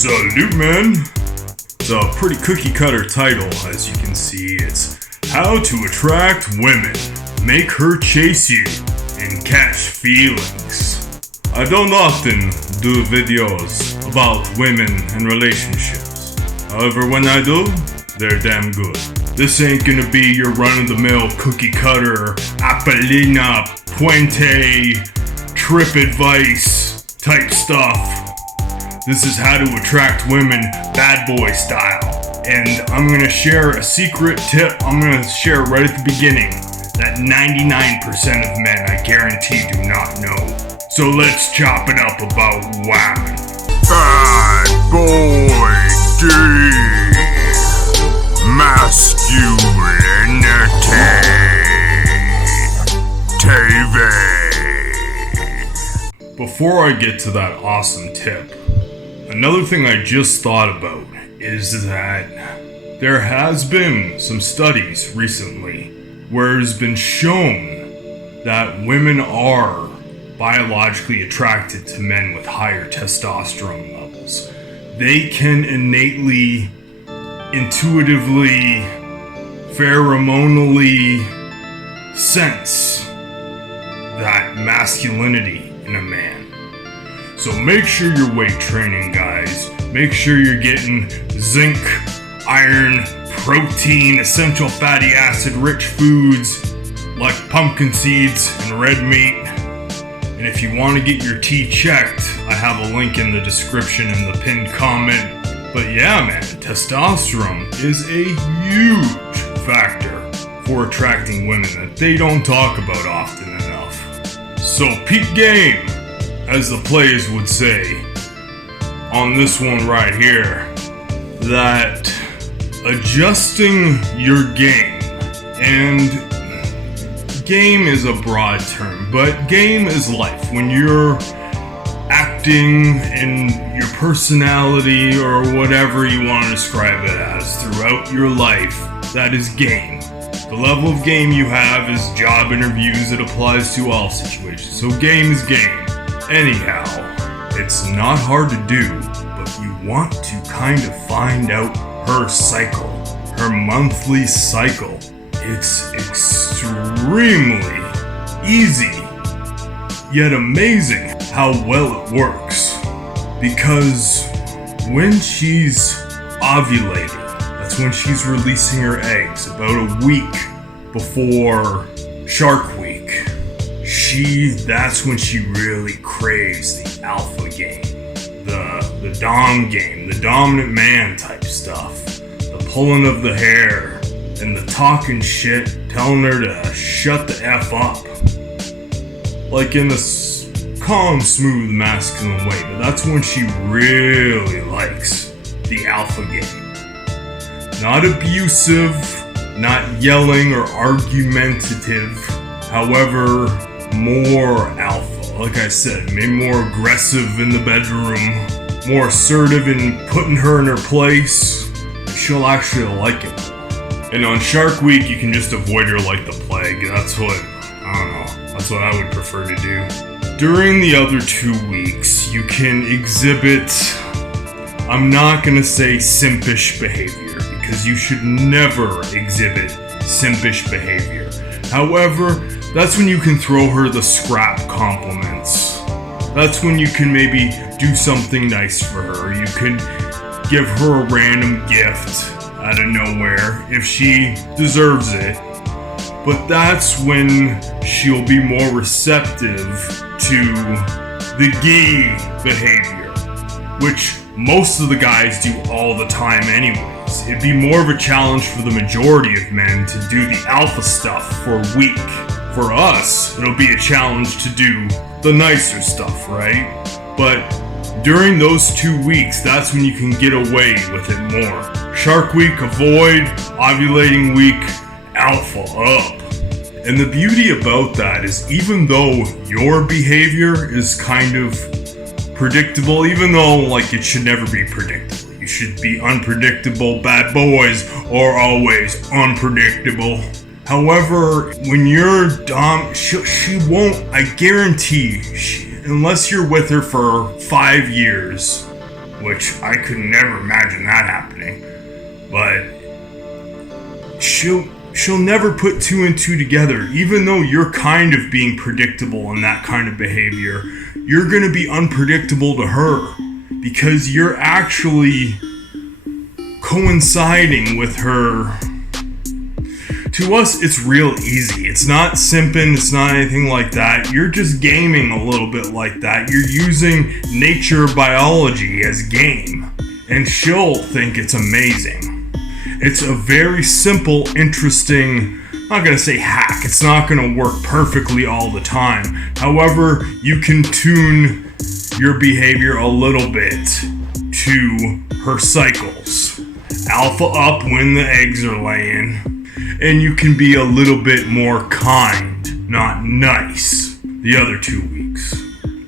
Salute, man! It's a pretty cookie cutter title, as you can see. It's How to Attract Women, Make Her Chase You, and Catch Feelings. I don't often do videos about women and relationships. However, when I do, they're damn good. This ain't gonna be your run-of-the-mill cookie cutter, Apollonia Ponti, Tripp advice type stuff. This is how to attract women bad boy style. And I'm gonna share a secret tip I'm gonna share right at the beginning that 99% of men, I guarantee, do not know. So let's chop it up about women. Bad boy D. Masculinity TV. Before I get to that awesome tip, another thing I just thought about is that there has been some studies recently where it's been shown that women are biologically attracted to men with higher testosterone levels. They can innately, intuitively, pheromonally sense that masculinity in a man. So make sure you're weight training, guys. Make sure you're getting zinc, iron, protein, essential fatty acid rich foods like pumpkin seeds and red meat. And if you want to get your T checked, I have a link in the description in the pinned comment. But yeah, man, testosterone is a huge factor for attracting women that they don't talk about often enough. So peak game, as the players would say on this one right here, that adjusting your game, and game is a broad term, but game is life. When you're acting in your personality or whatever you want to describe it as throughout your life, that is game. The level of game you have is job interviews. It applies to all situations. So game is game. Anyhow, it's not hard to do, but you want to kind of find out her cycle, her monthly cycle. It's extremely easy, yet amazing how well it works. Because when she's ovulating, that's when she's releasing her eggs, about a week before Shark Week. That's when she really craves the alpha game, the dom game, the dominant man type stuff, the pulling of the hair, and the talking shit, telling her to shut the F up. Like in a calm, smooth, masculine way, but that's when she really likes the alpha game. Not abusive, not yelling or argumentative, however, more alpha. Like I said, maybe more aggressive in the bedroom, more assertive in putting her in her place. She'll actually like it. And on Shark Week, you can just avoid her like the plague. That's what I would prefer to do. During the other 2 weeks, you can exhibit, I'm not gonna say simpish behavior, because you should never exhibit simpish behavior. However, that's when you can throw her the scrap compliments. That's when you can maybe do something nice for her. You could give her a random gift out of nowhere if she deserves it. But that's when she'll be more receptive to the gay behavior, which most of the guys do all the time anyways. It'd be more of a challenge for the majority of men to do the alpha stuff for a week. For us, it'll be a challenge to do the nicer stuff, right? But during those 2 weeks, that's when you can get away with it more. Shark Week, avoid. Ovulating week, alpha up. And the beauty about that is, even though your behavior is kind of predictable, even though like it should never be predictable. You should be unpredictable. Bad boys are always unpredictable. However, when you're she won't, I guarantee, unless you're with her for 5 years, which I could never imagine that happening. But she'll never put two and two together. Even though you're kind of being predictable in that kind of behavior, you're going to be unpredictable to her because you're actually coinciding with her. To us, it's real easy. It's not simping, it's not anything like that. You're just gaming a little bit like that. You're using nature biology as game, and she'll think it's amazing. It's a very simple, interesting, I'm not going to say hack. It's not going to work perfectly all the time. However, you can tune your behavior a little bit to her cycles. Alpha up when the eggs are laying. And you can be a little bit more kind, not nice, the other 2 weeks.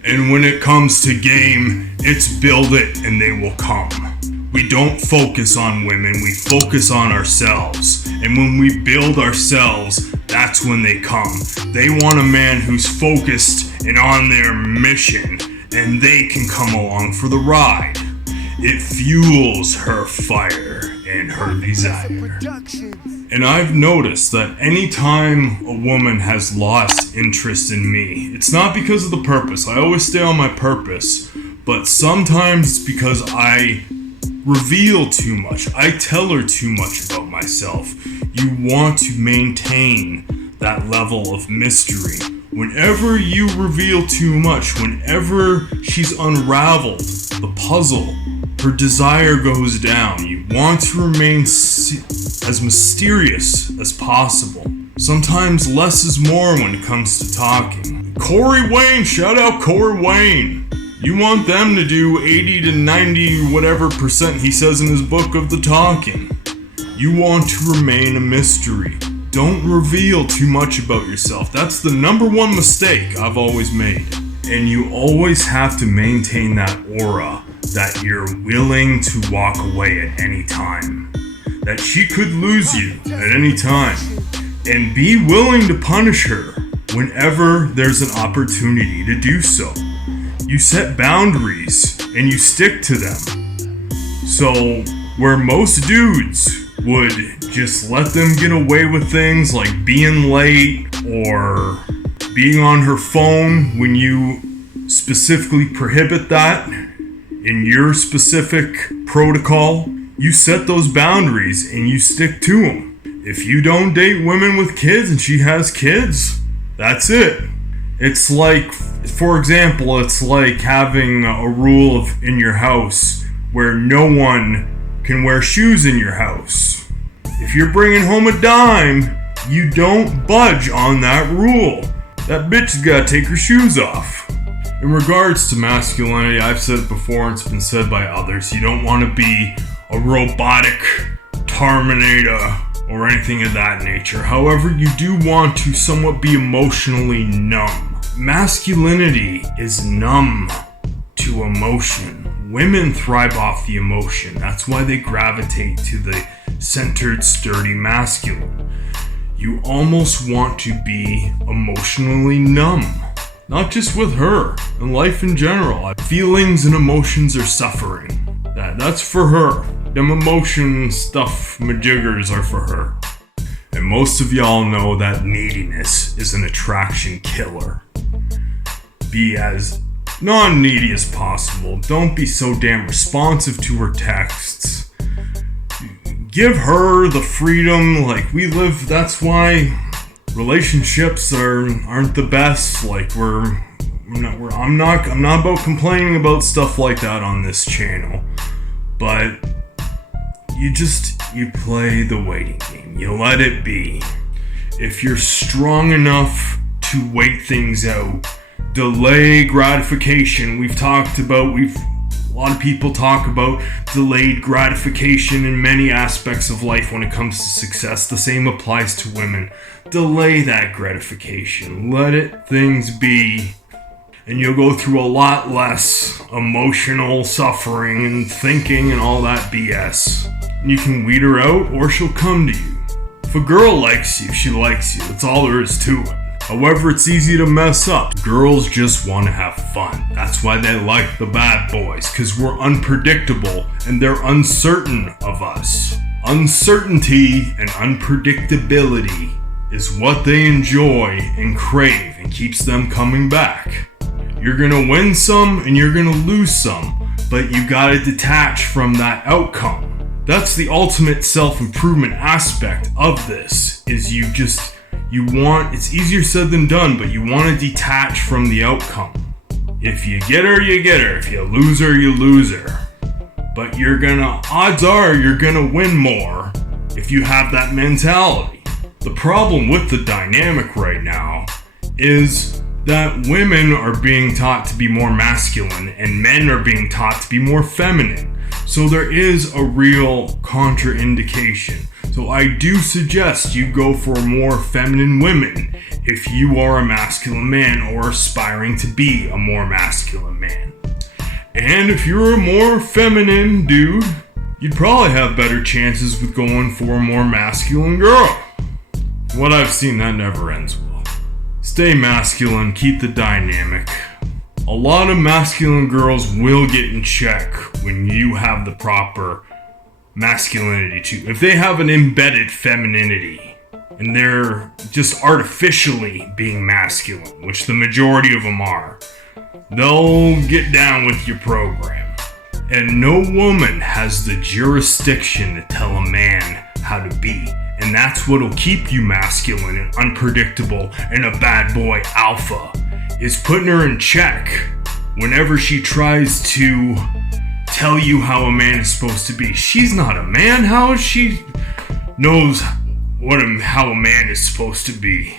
And when it comes to game, it's build it and they will come. We don't focus on women, we focus on ourselves. And when we build ourselves, that's when they come. They want a man who's focused and on their mission, and they can come along for the ride. It fuels her fire and her desire. And I've noticed that anytime a woman has lost interest in me, it's not because of the purpose. I always stay on my purpose. But sometimes it's because I reveal too much. I tell her too much about myself. You want to maintain that level of mystery. Whenever you reveal too much, whenever she's unraveled the puzzle, her desire goes down. You want to remain as mysterious as possible. Sometimes less is more when it comes to talking. Corey Wayne, shout out Corey Wayne. You want them to do 80 to 90 whatever percent he says in his book of the talking. You want to remain a mystery. Don't reveal too much about yourself. That's the number one mistake I've always made. And you always have to maintain that aura that you're willing to walk away at any time. That she could lose you at any time. And be willing to punish her whenever there's an opportunity to do so. You set boundaries and you stick to them. So where most dudes would just let them get away with things like being late or being on her phone when you specifically prohibit that in your specific protocol, you set those boundaries and you stick to them. If you don't date women with kids and she has kids, that's it. It's like, for example, it's like having a rule in your house where no one can wear shoes in your house. If you're bringing home a dime, you don't budge on that rule. That bitch has got to take her shoes off. In regards to masculinity, I've said it before and it's been said by others, you don't want to be a robotic Terminator or anything of that nature. However, you do want to somewhat be emotionally numb. Masculinity is numb to emotion. Women thrive off the emotion. That's why they gravitate to the centered, sturdy masculine. You almost want to be emotionally numb. Not just with her, in life in general. Feelings and emotions are suffering. That's for her. Them emotion stuff majiggers are for her. And most of y'all know that neediness is an attraction killer. Be as non-needy as possible. Don't be so damn responsive to her texts. Give her the freedom, like we live, that's why relationships aren't the best. Like I'm not about complaining about stuff like that on this channel. But you play the waiting game. You let it be. If you're strong enough to wait things out, delay gratification. A lot of people talk about delayed gratification in many aspects of life when it comes to success. The same applies to women. Delay that gratification. Let things be. And you'll go through a lot less emotional suffering and thinking and all that BS. And you can weed her out or she'll come to you. If a girl likes you, she likes you. That's all there is to it. However, it's easy to mess up. Girls just want to have fun. That's why they like the bad boys, because we're unpredictable and they're uncertain of us. Uncertainty and unpredictability is what they enjoy and crave and keeps them coming back. You're gonna win some and you're gonna lose some, but you gotta detach from that outcome. That's the ultimate self-improvement aspect of this, is it's easier said than done, but you want to detach from the outcome. If you get her, you get her. If you lose her, you lose her. But odds are you're gonna win more if you have that mentality. The problem with the dynamic right now is that women are being taught to be more masculine and men are being taught to be more feminine. So there is a real contraindication. So I do suggest you go for more feminine women if you are a masculine man or aspiring to be a more masculine man. And if you're a more feminine dude, you'd probably have better chances with going for a more masculine girl. What I've seen, that never ends well. Stay masculine, keep the dynamic. A lot of masculine girls will get in check when you have the proper masculinity too. If they have an embedded femininity and they're just artificially being masculine, which the majority of them are, they'll get down with your program. And no woman has the jurisdiction to tell a man how to be. And that's what'll keep you masculine and unpredictable and a bad boy alpha, is putting her in check whenever she tries to tell you how a man is supposed to be. She's not a man. How she knows how a man is supposed to be?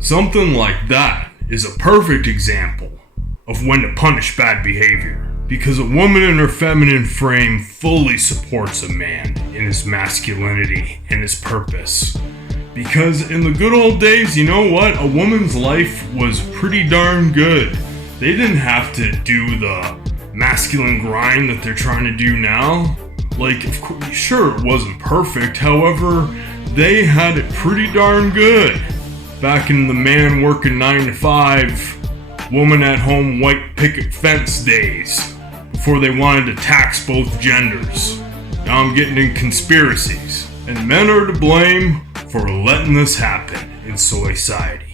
Something like that is a perfect example of when to punish bad behavior. Because a woman in her feminine frame fully supports a man in his masculinity and his purpose. Because in the good old days, you know what? A woman's life was pretty darn good. They didn't have to do the masculine grind that they're trying to do now. Like, of course, sure, it wasn't perfect. However, they had it pretty darn good. Back in the man working 9 to 5, woman at home white picket fence days, before they wanted to tax both genders. Now I'm getting in conspiracies. And men are to blame for letting this happen in society.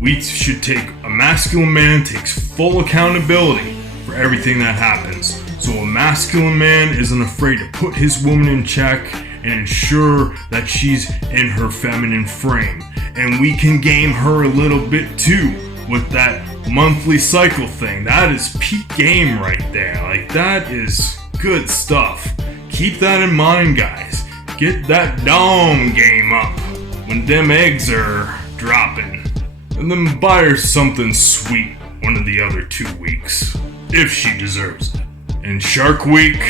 A masculine man takes full accountability for everything that happens. So a masculine man isn't afraid to put his woman in check and ensure that she's in her feminine frame. And we can game her a little bit too with that monthly cycle thing. That is peak game right there. Like, that is good stuff. Keep that in mind, guys. Get that dom game up when them eggs are dropping. And then buy her something sweet one of the other 2 weeks, if she deserves it. And Shark Week,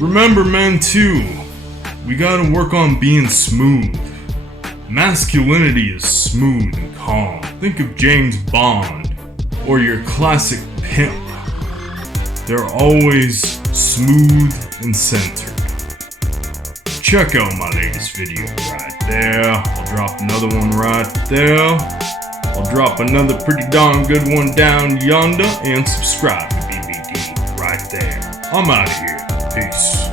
remember, men, too, we gotta work on being smooth. Masculinity is smooth and calm. Think of James Bond or your classic pimp. They're always smooth and centered. Check out my latest video right there. I'll drop another one right there. I'll drop another pretty darn good one down yonder, and subscribe to BBD right there. I'm out of here. Peace.